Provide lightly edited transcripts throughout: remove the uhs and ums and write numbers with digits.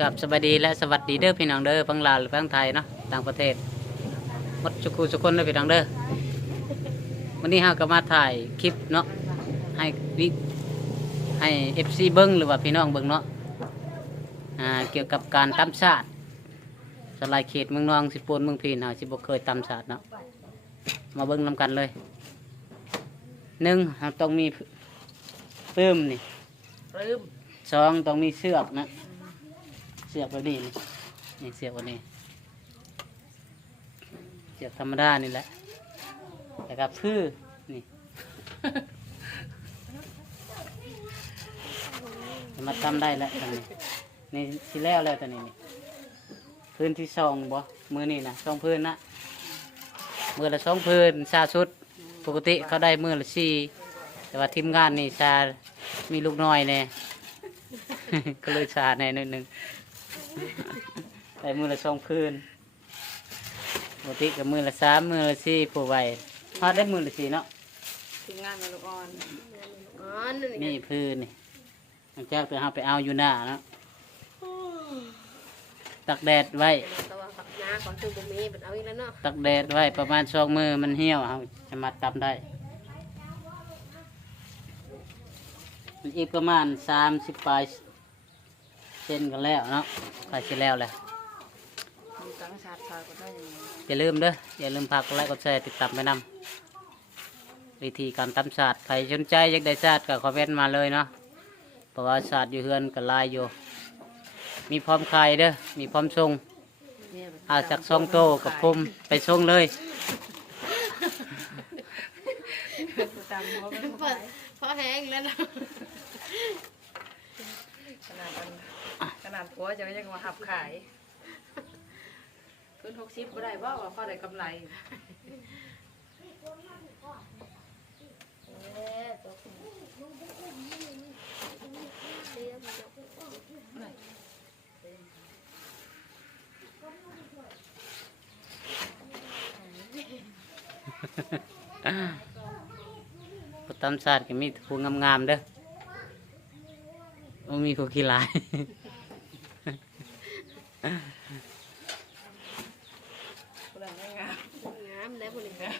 กับสวัสดีและสวัสดีเด้อพี่น้องเด้อพังลาวหรือพังไทยเนาะต่างประเทศหมดสุขุสุคนเด้อพี่น้องเด้อวันนี้เราก็มาถ่ายคลิปเนาะให้วิให้FCเบิ้งหรือว่าพี่น้องเบิ้งเนาะเกี่ยวกับการตำศาสตร์สลายเขตเมืองนองสิปูนเมืองพีนเราสิบ่เคยตำศาสตร์เนาะมาเบิ้งนำกันเลยหนึ่งเราต้องมีปื้มนี่สองต้องมีเสือกนะเสือกแบบนี้นี่เสือกแบบนี้เสือกธรรมดานี่แหละแต่กับพื้นนี่ มาทำได้แล้วตอนนี้นี่ที่แล้วแล้วตอนนี้นี่พื้นที่สองบ่มือนี่นะสองพื้นนะมือละสองพื้นซาสุดปกติเขาได้มือละสี่แต่ว่าทีมงานนี่ซามีลูกน้อยเนี่ย ก็เลยซาในนิดนึงได้มือละสองพื้นปกติกับมือละสามมือละสี่ผู้ไวฮอดได้มือละสี่เนาะทีมงานมาลูกอ่อนนี่พื้นนี่หลังจากเราไปเอาอยู่หน้าเนาะตักแดดไว้ตักแดดไว้ประมาณ2 มือมันเหี่ยวเอาจะมาตำได้มันอีกประมาณ30 ปลายเส้นกันแล้วเนาะใกล้จะแล้วแหละอย่าลืมเด้ออย่าลืมฝากกดไลค์กดแชร์ติดตามไปนำวิธีการตำศาสตร์ใครสนใจอยากได้ศาสตร์ก็คอมเมนต์มาเลยเนาะเพราะว่าศาสตร์อยู่เฮือนกับลายอยู่มีพร้อมขายเด้อมีพร้อมส่งเอาจากซองโตกับพุ่มไปส่งเลยพอแห้งแล้วนะขนาดผัวจะยังมาหับขายขึ้น60บ่ได้ว่าเขาได้กำไรผู้ตำศาสตร์ก็มีผู้งามๆเด้อมีผู้ขี้ลายงามได้ผลงาม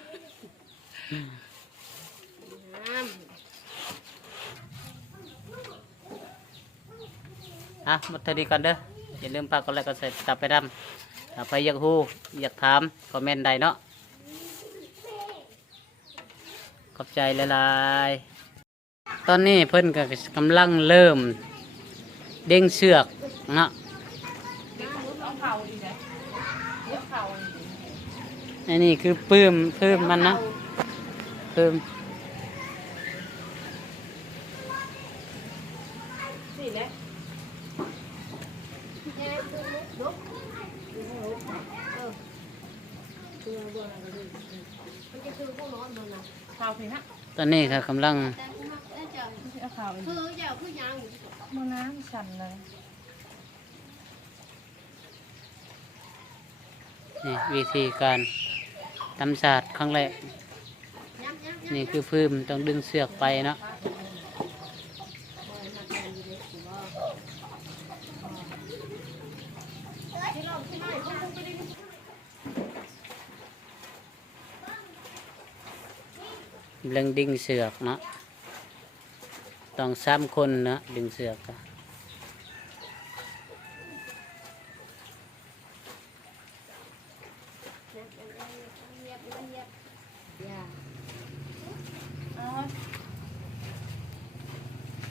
หมดเท่านี้ก่อนเด้ออย่าลืมฝากกดไลค์กดแชร์ติดตามไปดำถ้าไปอยากฮู้อยากถามคอมเมนต์ใดเนาะขอบใจหลายๆตอนนี้เพิ่นก็กำลังเริ่มเด้งเสือกเนาะอันนี้คือปื้มมันนะปื้มตอนนี้ค่ะกำลังมาน้ำสั่นเลยนี่วิธีการทำศาสตร์ครั้งแรกนี่คือพื้นต้องดึงเสือกไปเนาะเรื่องดึงเสือกเนาะต้อง3 คนเนาะดึงเสือก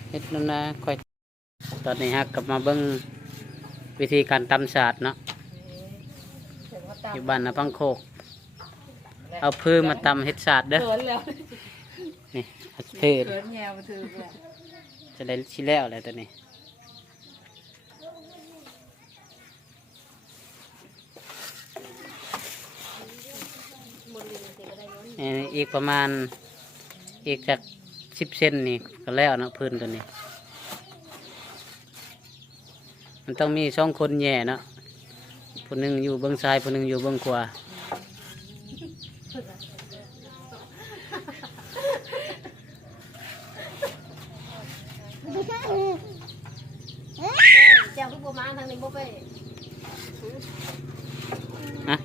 เฮ็ดนั่นนะค่อยตอนนี้ฮะกลับมาเบิ่งวิธีการตำศาสตร์เนาะอยู่บ้านนะพังโคกเอาพื้นมาตำเฮ็ดศาสตร์เด้อนี่พื้นจะได้ชิ้นแล้วอะไรตัวนี้อีกประมาณอีกจาก10 เซนนี่ก็แล้วนะพื้นตัวนี้มันต้องมี2 คนแย่เนาะผู้หนึ่งอยู่เบื้องซ้ายผู้หนึ่งอยู่เบื้องขวา เจ้าผู้บ่ มาทางนี้บ่ไป นะ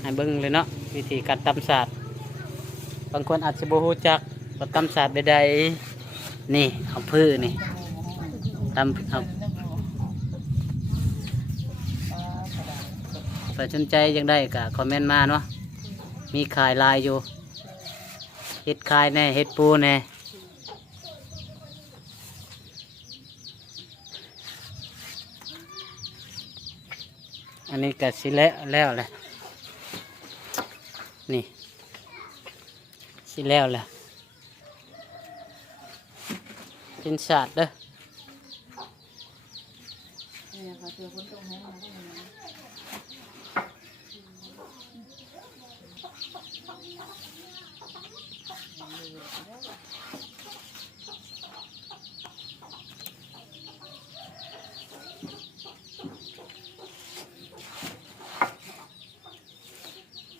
ให้เบิ่งเลยเนาะวิธีการตำศาสตร์บางคนอาจจะบ่รู้จักว่าตำศาสตร์ใดๆนี่เอาพื้นนี่ตำเอาไปสนใจยังได้ก็คอมเมนต์มาเนาะมีขายลายอยู่เฮ็ดขายแน่เฮ็ดปูแน่อันนี้ก็สิแล้วแหละนี่สิแล้วแหละเป็นศาสตร์เด้อ เนี่ยค่ะเจอคนตรงนี้มาก็มีนะ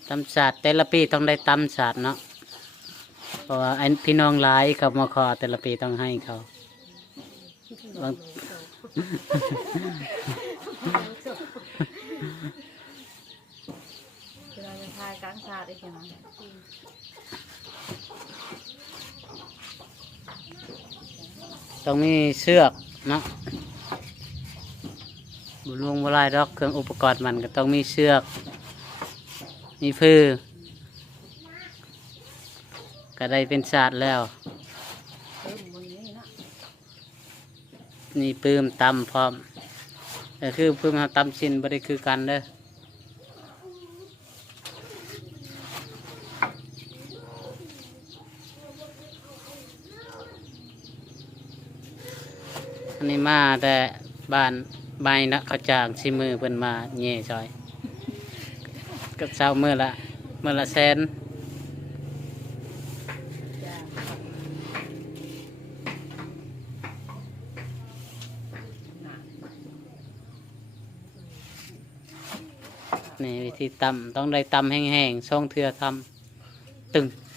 ตำศาสตร์แต่ละปีต้องได้ตำศาสตร์เนาะเพราะว่าไอ้พี่น้องหลายเขามาขอแต่ละปีต้องให้เขาบาง เวลาจะทายกลางชาติได้แค่นั้น ต้องมีเชือกเนาะบุญวงบลายดอกเครื่องอุปกรณ์มันก็ต้องมีเชือกมีพือก็ได้เป็นศาสตร์แล้ว เออมันนี้นะ นี่ปื้มตำพร้อมแต่คือปื้มเราตำชิ้นบ่ได้คือกันเด้ออันนี้มาแต่บ้านใบนะเขาจ้างชิมือเพิ่นมาเง่ซอยกับเช้าเมื่อละแสน จ้า นี่วิธีตำต้องได้ตำแห้งๆช่องเทือทำตึงเ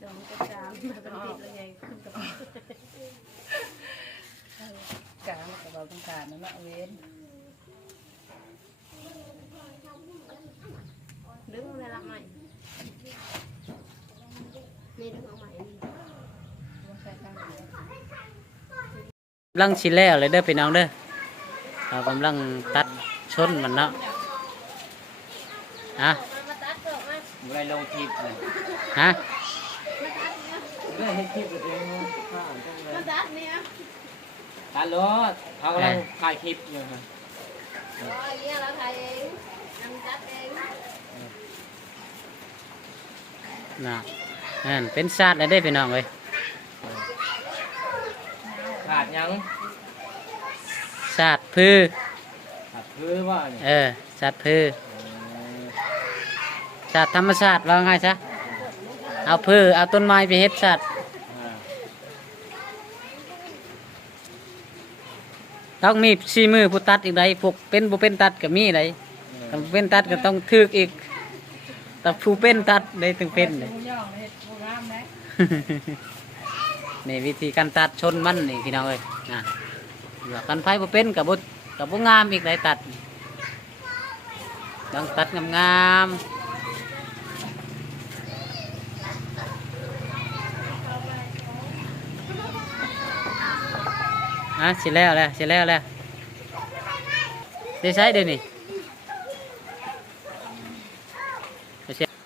ดี๋ยวมันจะจามมันเป็นติดอะไรขึ้นกับกลางกับเราต้องการนั่นแหละเว้น ดึงเอาเลยละใหม่นี่ดึงเอาใหม่นี่ ต้องใช้ข้างเดียว ลังชิแล้วเลยเด้อพี่น้องเด้อเรากำลังตัดชนมันเนาะฮะ มาตัดเถอะมา ไม่ลงคลิปเลย ฮะ ไม่ให้คลิปตัวเองข้าวจังเลย มาตัดเนี่ย ตาโลดเขากำลังถ่ายคลิปอยู่ครับ อ๋ออย่างเงี้ยเราถ่ายเองนำตัดเอง น่ะนั่นเป็นศาสตร์เลยได้อพี่น้องเลย ขาดยัง ศาสตร์พือ ขาดพื้นว่าเนี่ย ศาสตร์พือศาสตร์ธรรมศาสตร์ว่าไงซะเอาพือเอาต้นไม้ไปเฮ็ดศาสตร์ต้องมีซีมือผู้ตัดอีกไดพวกเป็นผู้เป็นตัดก็มีไดถ้าผู้เป็นตัดก็ต้องถึกอีกแต่ผู้เป็นตัดได้ถึงเป็นเลย ผู้ย่องเฮ็ดโปรแกรมนะ นี่วิธีการตัดชนมันนี่พี่น้องเอ้ยนะว่ากันไฟบ่เป็นกับบ่งามอีกหลายตัดต้องตัดงามๆสิแล้วได้ใช้เดี๋ยวนี้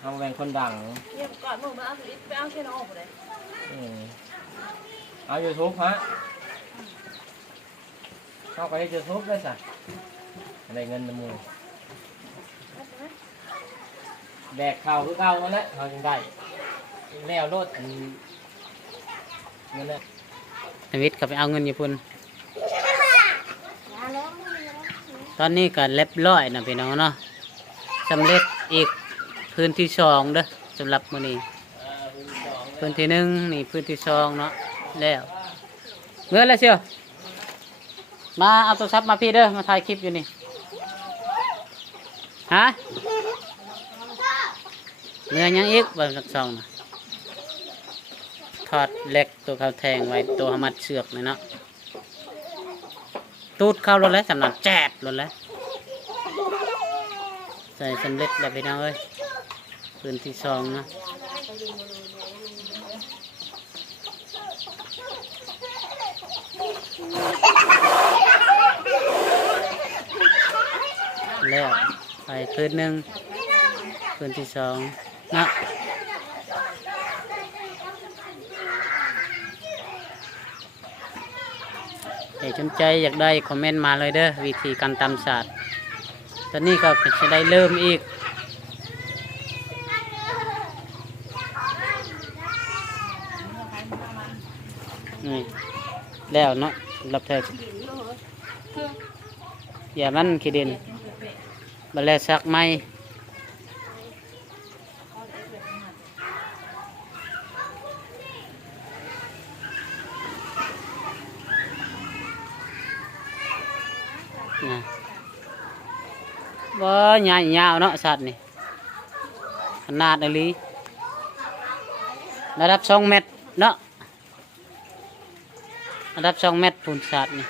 เอาแบ่งคนดัง เนี่ยก่อนมึงมาเอาสิไปเอาเช่นออกเลย อืมเอายูทูบฮะเข้าไปยูทูบได้สักอะไรเงินในมือแบกเข่าคือเก่ามาแล้วเขาจึงได้แล้วรถอันเงินเนี่ย ชีวิตก็ไปเอาเงินญี่ปุ่น มาแล้ว ตอนนี้ก็เรียบร้อยนะพี่น้องเนาะสำเร็จอีกพื้นที่สองเด้อสำหรับมื้อนี้พื้นที่หนึ่งนี่พื้นที่สองเนาะแล้วเมื่อไรเชียวมาเอาโทรศัพท์มาพี่เด้อมาถ่ายคลิปอยู่นี่ฮะเมื่อยังอีกแบบสักสองนะ ถอดเหล็กตัวเขาแทงไว้ตัวหามัดเสือกเลยเนาะตูดเข้ารถแล้วสำนักแจดรถแล้วใส่สำเร็จแล้วพี่น้องเอ้ยปืนที่2นะแล้วไปปืน1ปืนที่2นะใครสนใจอยากได้คอมเมนต์มาเลยเด้อวิธีการตำศาสตร์ตอนนี้ก็จะได้เริ่มอีกนี่แล้วเนาะรับเธออย่ามันขี้ดินบัลแลซักไม้นะบ่ใหญ่ยาวเนาะสัตว์นี่ขนาดอะไรระดับ2 เมตรเนาะระดับ2 เมตรปูนสัตว์นี่